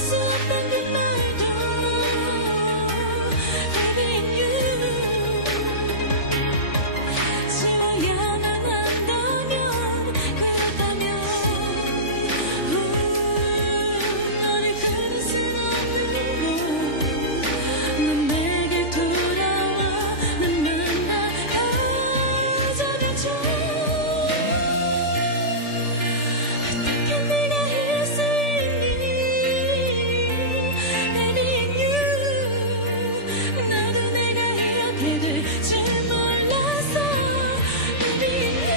수 없던 그 말도 Baby you 지워야만 한다면 그렇다면 너를 그릴 순 없는 넌 내게 돌아와 난 만나 가져가줘 어떻게 내가 이럴 수 있니 Baby you 나도 내가 이렇게 될 줄 몰랐어 Baby you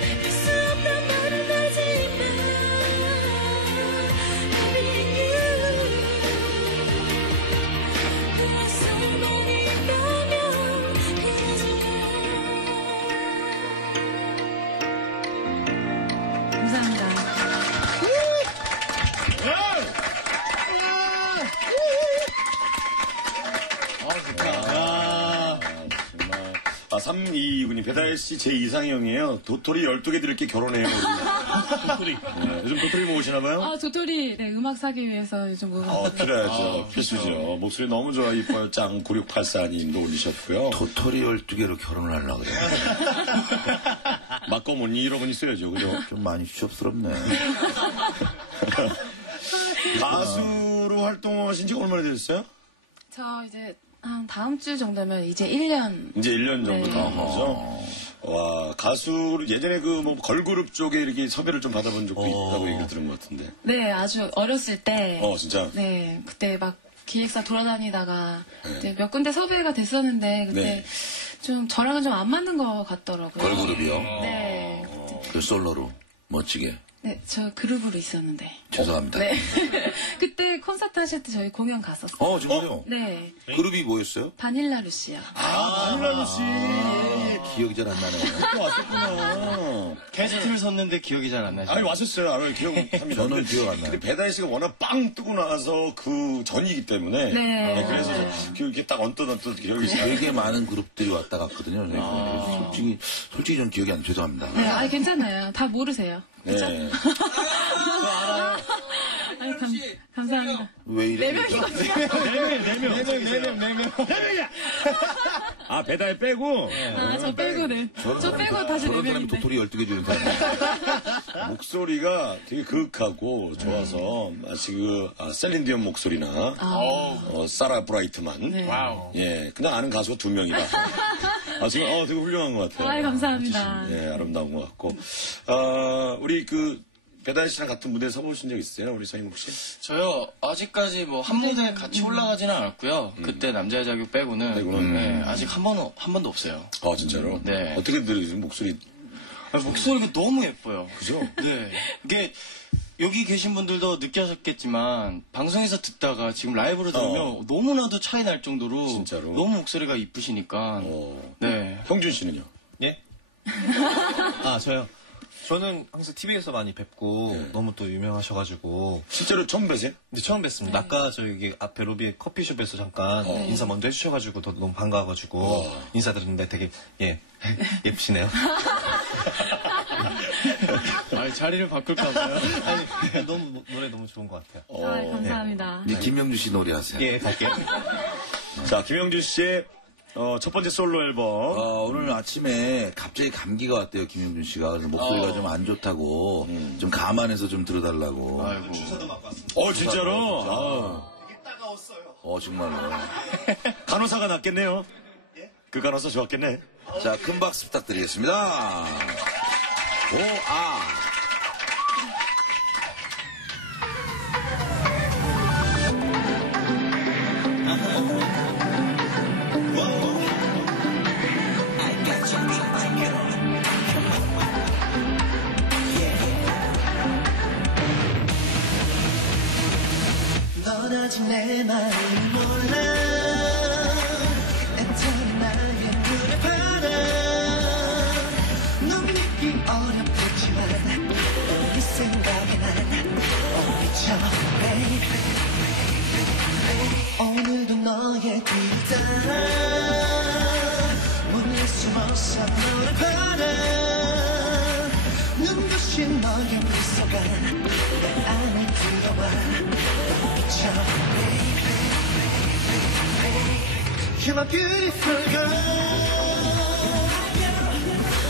바꿀 수 없단 말은 알지만 Baby you 그럴 수만 있다면 감사합니다. 정말. 322군이 배달씨 제 이상형이에요. 도토리 12개 드릴게 결혼해요. 도토리. 네, 요즘 도토리 모으시나봐요? 아, 도토리, 네, 음악 사기 위해서 요즘 뭐. 필요하죠. 필수죠. 목소리 너무 좋아, 이뻐요. 짱 9684님도 올리셨고요. 도토리 12개로 결혼을 하려고 그래. 막거문 여러 번 있어야죠. 그죠? 좀 많이 추접스럽네. 가수로 활동하신 지 얼마나 되셨어요? 저 이제, 한 다음 주 정도면 이제 1년. 이제 1년 정도 네. 된 거죠? 와, 가수를 예전에 그 뭐 걸그룹 쪽에 이렇게 섭외를 좀 받아본 적도 있다고 얘기를 들은 것 같은데. 네, 아주 어렸을 때. 진짜? 네, 그때 막 기획사 돌아다니다가 이제 몇 군데 섭외가 됐었는데 그때 네. 좀 저랑은 좀 안 맞는 것 같더라고요. 걸그룹이요? 네. 그 솔로로 멋지게. 네, 저 그룹으로 있었는데. 죄송합니다. 네. 그때 콘서트 하실 때 저희 공연 갔었어요. 정말요? 네. 그룹이 뭐였어요? 바닐라 루시요. 바닐라루 씨. 기억이 잘 안 나네요. 또 왔었구나. 게스트를 섰는데 기억이 잘 안 나죠. 아니, 왔었어요. 알아요. 기억합니다. 저는 기억 안 나요. 근데 배다혜 씨가 워낙 빵 뜨고 나서 그 전이기 때문에. 네. 그래서 이렇게 딱 언뜻 기억이 잘. 되게 많은 그룹들이 왔다 갔거든요. 솔직히 전 기억이 안 나요. 죄송합니다. 네, 아 괜찮아요. 다 모르세요. 네. 아니, 감사합니다. 왜 이래? 4명이거든요. 4명이야! 아, 배다혜 빼고? 아, 저 빼고는. 저 빼고 다시 저런 사람이 4명인데. 도토리 12개 주는 사람. 목소리가 되게 그윽하고 좋아서 마치 셀린디온 목소리나 사라 브라이트만 네. 와우. 예 그냥 아는 가수가 2명이라 지금 되게 훌륭한 것 같아요. 아이, 감사합니다. 예 아름다운 것 같고 우리 배다혜 씨랑 같은 무대에 서보신 적 있어요, 우리 서인국 씨? 저요, 아직까지 뭐 한 무대에 같이 올라가지는 않았고요. 그때 남자의 자격 빼고는. 네, 아직 한 번도 없어요. 진짜로? 네. 어떻게 들으세요, 목소리? 목소리가 너무 예뻐요. 그죠? 네. 이게, 여기 계신 분들도 느끼셨겠지만, 방송에서 듣다가 지금 라이브로 들으면 너무나도 차이 날 정도로. 진짜로? 너무 목소리가 이쁘시니까. 네. 형준 씨는요? 예? 저요. 저는 항상 TV에서 많이 뵙고 너무 또 유명하셔가지고 실제로 처음 뵈세요? 근데 처음 뵀습니다. 아까 저기 앞에 로비에 커피숍에서 잠깐 인사 먼저 해주셔가지고 더 너무 반가워가지고 인사드렸는데 되게 예쁘시네요. 자리를 바꿀까봐요. 아니 너무 노래 너무 좋은 것 같아요. 아, 감사합니다. 이제 김명주 씨 노래하세요. 예, 갈게요. 자, 김영준 씨의 첫 번째 솔로 앨범. 오늘 아침에 갑자기 감기가 왔대요, 김영준 씨가. 그래서 목소리가 좀 안 좋다고, 좀 감안해서 좀 들어달라고. 아이고. 진짜로? 되게 따가웠어요. 정말로. 간호사가 낫겠네요. 그 간호사 좋았겠네. 자, 큰 박수 부탁드리겠습니다. 넌 아직 내 마음을 몰라 애타는 나의 눈을 봐라 넌 믿기 어렵겠지만 이 생각에 난 미쳐 baby 오늘도 너의 뒤를 따라 문을 숨어서 너를 봐라 눈부신 너의 미소가 내 안에 들어와 You're my beautiful girl.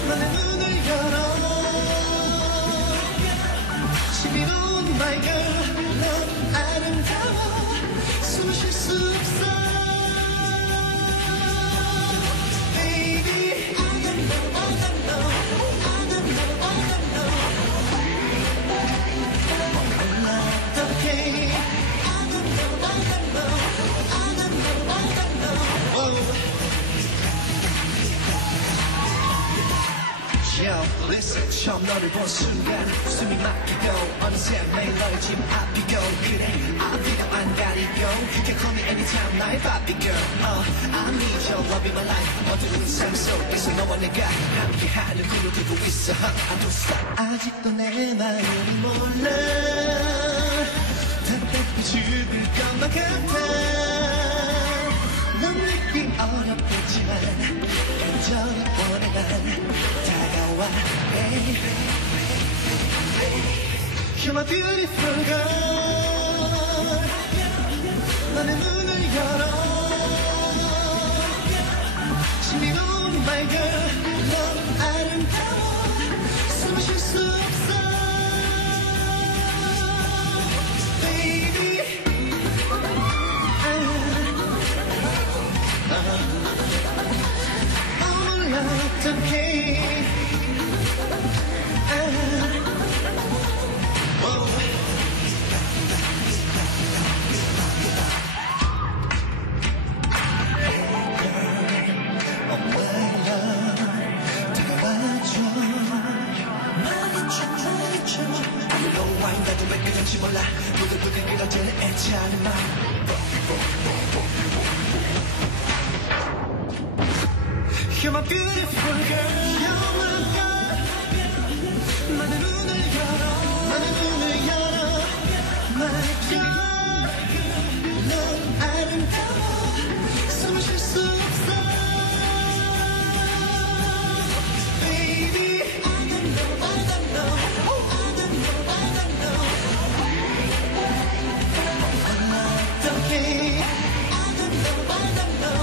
너의 눈을 열어. 신비로운 my girl. 넌 아름다워. 숨을 쉴 수 없어. Baby, I don't know, I don't know, I don't know, I don't know. 몰라 어떡해. I don't know, I don't know, I don't know, I don't know. Yo, listen, 처음 너를 본 순간 숨이 막히고 어느새 매일 너의 집 앞이고 그래 앞뒤가 안 가리고 You can call me anytime 나의 baby girl I need your love in my life 어두운 삶 속에서 너와 내가 함께하는 꿈을 들고 있어 I don't stop 아직도 내 마음을 몰라 답답해 죽을 것만 같아 넌 믿기 어렵겠지만 간절히 원해 난 다가와 baby You're my beautiful girl 너의 문을 열어 신비로운 my girl 넌 아름다워 숨을 쉴 수 없어 baby 어떡해 나도 몇 개인지 몰라 부들부들 이렇게는 애착이 나 You're my beautiful girl You're my girl 나의 눈을 열어 나의 눈을 열어 My girl 넌 아름다워 숨을 쉴 수 없어 Baby I don't know I don't know I don't know I don't know 어떡해 I don't know I don't know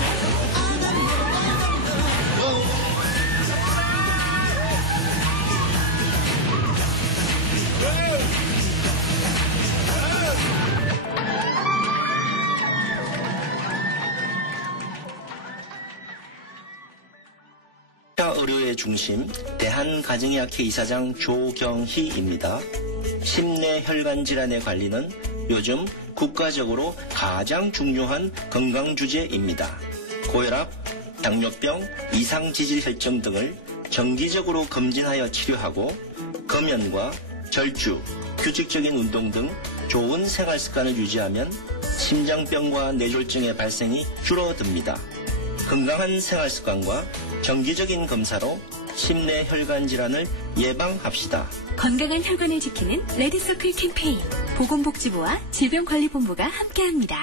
I don't know I don't know 의료의 중심 대한가정의학회 이사장 조경희입니다. 심내 혈관 질환의 관리는 요즘 국가적으로 가장 중요한 건강 주제입니다. 고혈압, 당뇨병, 이상지질혈증 등을 정기적으로 검진하여 치료하고 금연과 절주, 규칙적인 운동 등 좋은 생활 습관을 유지하면 심장병과 뇌졸중의 발생이 줄어듭니다. 건강한 생활 습관과 정기적인 검사로 심내 혈관 질환을 예방합시다. 건강한 혈관을 지키는 레드서클 캠페인 보건복지부와 질병관리본부가 함께합니다.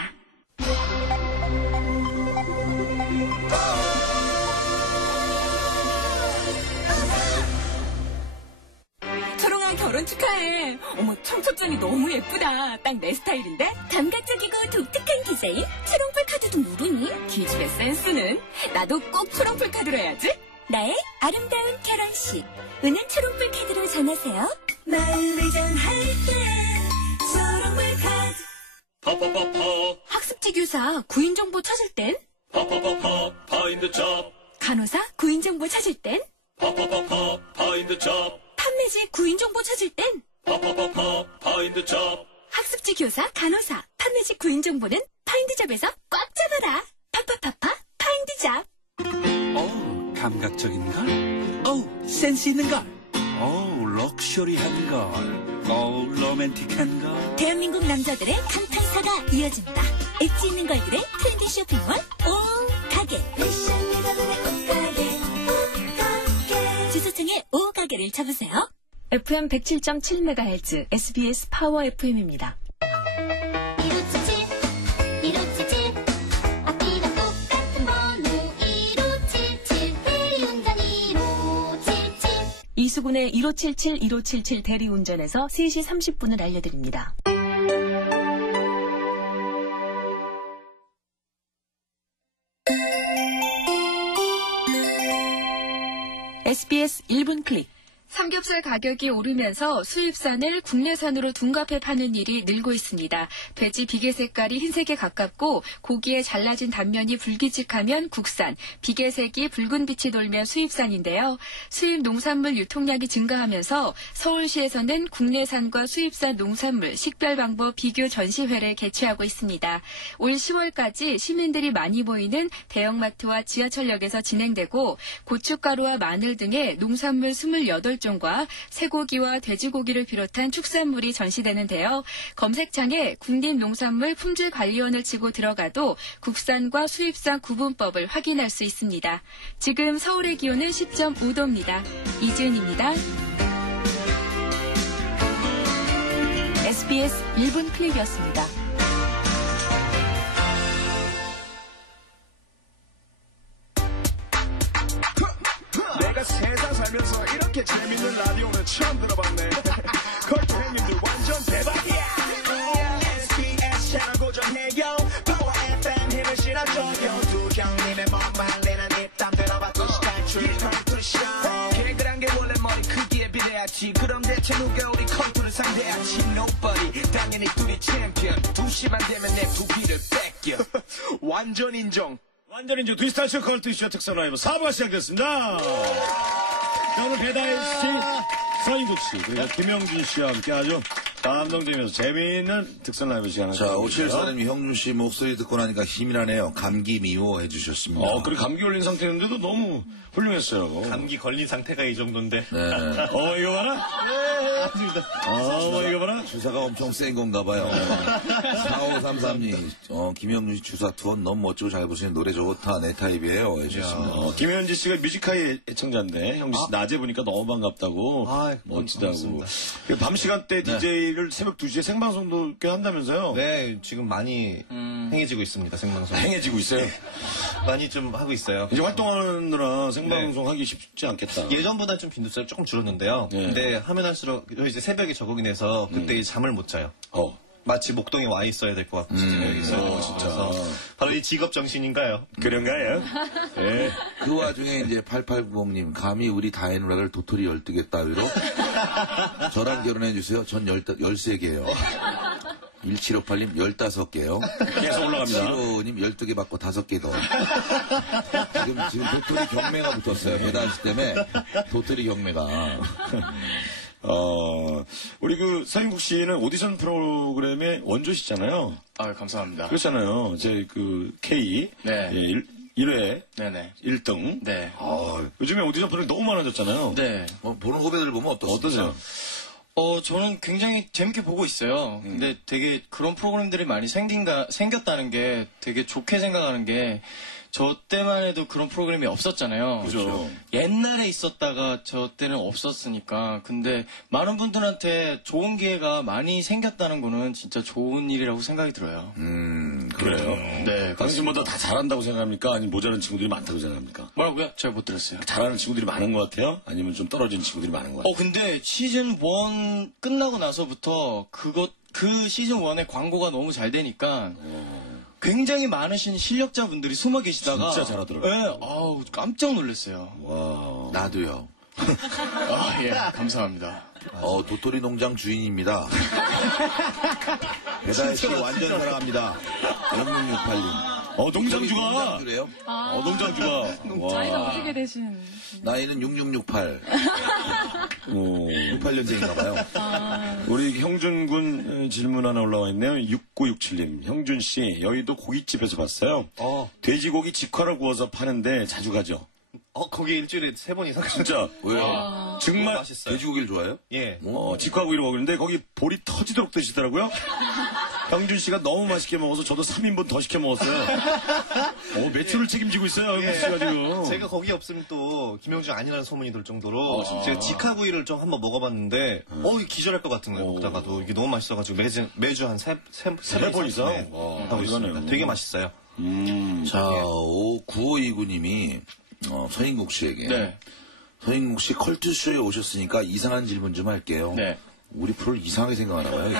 초롱아 결혼 축하해. 어머 청첩장이 너무 예쁘다. 딱 내 스타일인데? 감각적이고 독특한 디자인 초롱풀 카드도 모르니? 기집애 센스는? 나도 꼭 초롱풀 카드로 해야지. 나의 아름다운 결혼식 은은 초롱풀 카드로 전하세요. 마음을 전할 때 초롱풀 카드. 퍼퍼퍼퍼. 학습지 교사 구인 정보 찾을 땐 퍼퍼퍼퍼. 파인드 잡. 간호사 구인 정보 찾을 땐 퍼퍼퍼퍼. 파인드 잡. 판매지 구인 정보 찾을 땐 퍼퍼퍼퍼. 파인드 잡. 학습지 교사 간호사 판매지 구인 정보는 파인드잡에서 꽉 잡아라. 파파파파 파인드잡. 어우, 감각적인걸? 어우, 센스 있는걸? 어우, 럭셔리한걸? 어우, 로맨틱한걸? 대한민국 남자들의 감탄사가 이어진다. 엣지 있는 걸들의 트렌디 쇼핑몰 오가게. 주소창에 오가게를 쳐보세요. FM 107.7MHz SBS 파워 FM입니다. 1577 앞뒤가 똑같은 번호 1577 대리운전 1577 이수군의 1577 대리운전에서 3시 30분을 알려드립니다. SBS 1분 클릭. 삼겹살 가격이 오르면서 수입산을 국내산으로 둔갑해 파는 일이 늘고 있습니다. 돼지 비계 색깔이 흰색에 가깝고 고기에 잘라진 단면이 불규칙하면 국산, 비계색이 붉은 빛이 돌면 수입산인데요. 수입 농산물 유통량이 증가하면서 서울시에서는 국내산과 수입산 농산물 식별 방법 비교 전시회를 개최하고 있습니다. 올 10월까지 시민들이 많이 보이는 대형마트와 지하철역에서 진행되고 고춧가루와 마늘 등의 농산물 28종과 쇠고기와 돼지고기를 비롯한 축산물이 전시되는데요. 검색창에 국립농산물 품질관리원을 치고 들어가도 국산과 수입산 구분법을 확인할 수 있습니다. 지금 서울의 기온은 10.5도입니다. 이지은입니다. SBS 1분 클릭이었습니다. 내가 세상 살면서 이렇게 재밌는 라디오는 처음 들어봤네. 컬트 팬님들 완전 대박이야. SBS 채널 고정해요. 파워 FM 힘을 실어줘요. 두 형님의 먹방내는 입담 들어봐도 시탈출 컬투쇼. 개그란 게 원래 머리 크기에 비례하지. 그럼 대체 누가 우리 컬투를 상대하지? Nobody. 당연히 둘이 챔피언. 2시만 되면 내 두피를 뺏겨. 완전 인정. 완전 인조 트위스타쇼 컬투쇼 특선 라이브 4부가 시작됐습니다. 오늘 배달씨, 서인국 씨, 그리고 김영준 씨와 함께 아주 감동적이면서 재미있는 특선 라이브 시간을 자, 5744님 형준 씨 목소리 듣고 나니까 힘이 나네요. 감기 미워 해주셨습니다. 그리고 감기 걸린 상태였는데도 너무 훌륭했어요. 감기 걸린 상태가 이 정도인데. 네. 이거 봐라. 이거 봐라. 주사가 엄청 센 건가 봐요. 4533님, 김영준 씨 주사 투원 너무 멋지고 잘 부르시는 노래 좋다. 내 타입이에요. 해주셨습니다. 김현지 씨가 뮤직하이 애청자인데, 형준 씨 낮에 보니까 너무 반갑다고. 멋지다고. 고맙습니다. 밤 시간대 DJ를 새벽 2시에 생방송도 꽤 한다면서요? 네, 지금 많이 행해지고 있습니다, 생방송. 행해지고 있어요? 많이 좀 하고 있어요. 이제 활동하느라 생방송 하기 쉽지 않겠다. 예전보다 좀 빈도수가 조금 줄었는데요. 근데 하면 할수록 이제 새벽에 적응이 돼서 그때 잠을 못 자요. 마치 목동에 와 있어야 될 것 같은 생각이 있어요. 진짜. 바로 이 직업 정신인가요? 그런가요? 네. 그 와중에 이제 8890님, 감히 우리 다혜누나를 도토리 12개 따위로 저랑 결혼해주세요. 전 13개예요. 1758님 15개요. 계속 올라갑니다. 15님 12개 받고 5개 더. 지금 도토리 경매가 붙었어요. 배달씨 때문에 도토리 경매가. 우리 그 서인국 씨는 오디션 프로그램의 원조시잖아요. 감사합니다. 그렇잖아요. 제 그 K. 네. 1회. 네네. 1등. 네. 요즘에 오디션 프로그램 너무 많아졌잖아요. 네. 보는 후배들 보면 어떠세요? 저는 굉장히 재밌게 보고 있어요. 근데 되게 그런 프로그램들이 많이 생겼다는 게 되게 좋게 생각하는 게, 저 때만 해도 그런 프로그램이 없었잖아요. 그죠. 옛날에 있었다가 저 때는 없었으니까. 근데 많은 분들한테 좋은 기회가 많이 생겼다는 거는 진짜 좋은 일이라고 생각이 들어요. 그래요? 네. 당신보다 다 잘한다고 생각합니까? 아니면 모자란 친구들이 많다고 생각합니까? 뭐라고요? 잘 못 들었어요. 잘하는 친구들이 많은 것 같아요? 아니면 좀 떨어진 친구들이 많은 것 같아요? 근데 시즌 1 끝나고 나서부터 그 시즌 1의 광고가 너무 잘 되니까 굉장히 많으신 실력자분들이 숨어 계시다가 진짜 잘하더라고요. 네, 깜짝 놀랐어요. 와. 나도요. 예, 감사합니다. 도토리 농장 주인입니다. 배달씨 완전 사랑합니다. 0668님. 농장주가. 농장주래요? 농장주가. 나이가 어떻게 되신? 나이는 6668. 68년생인가봐요. 우리 형준군 질문 하나 올라와 있네요. 6967님. 형준 씨, 여의도 고깃집에서 봤어요. 돼지고기 직화로 구워서 파는데 자주 가죠. 거기 일주일에 3번 이상. 진짜. 왜요? 정말 맛있어요. 돼지고기를 좋아해요? 예. 직화고기를 먹는데 거기 볼이 터지도록 드시더라고요. 형준 씨가 너무 맛있게 먹어서 저도 3인분 더 시켜 먹었어요. 매출을 책임지고 있어요. 형준 씨가 지금. 제가 거기 없으면 또 김영준 아니라는 소문이 돌 정도로 제가 직화구이를 좀 한번 먹어봤는데 기절할 것 같은 거예요. 먹다가도 이게 너무 맛있어가지고 매주 한 세 번 이상 네, 하고 있습니다. 되게 맛있어요. 자, 9529님이 서인국 씨에게. 네. 서인국 씨 컬투쇼에 오셨으니까 이상한 질문 좀 할게요. 네. 우리 프로를 이상하게 생각하나 봐요.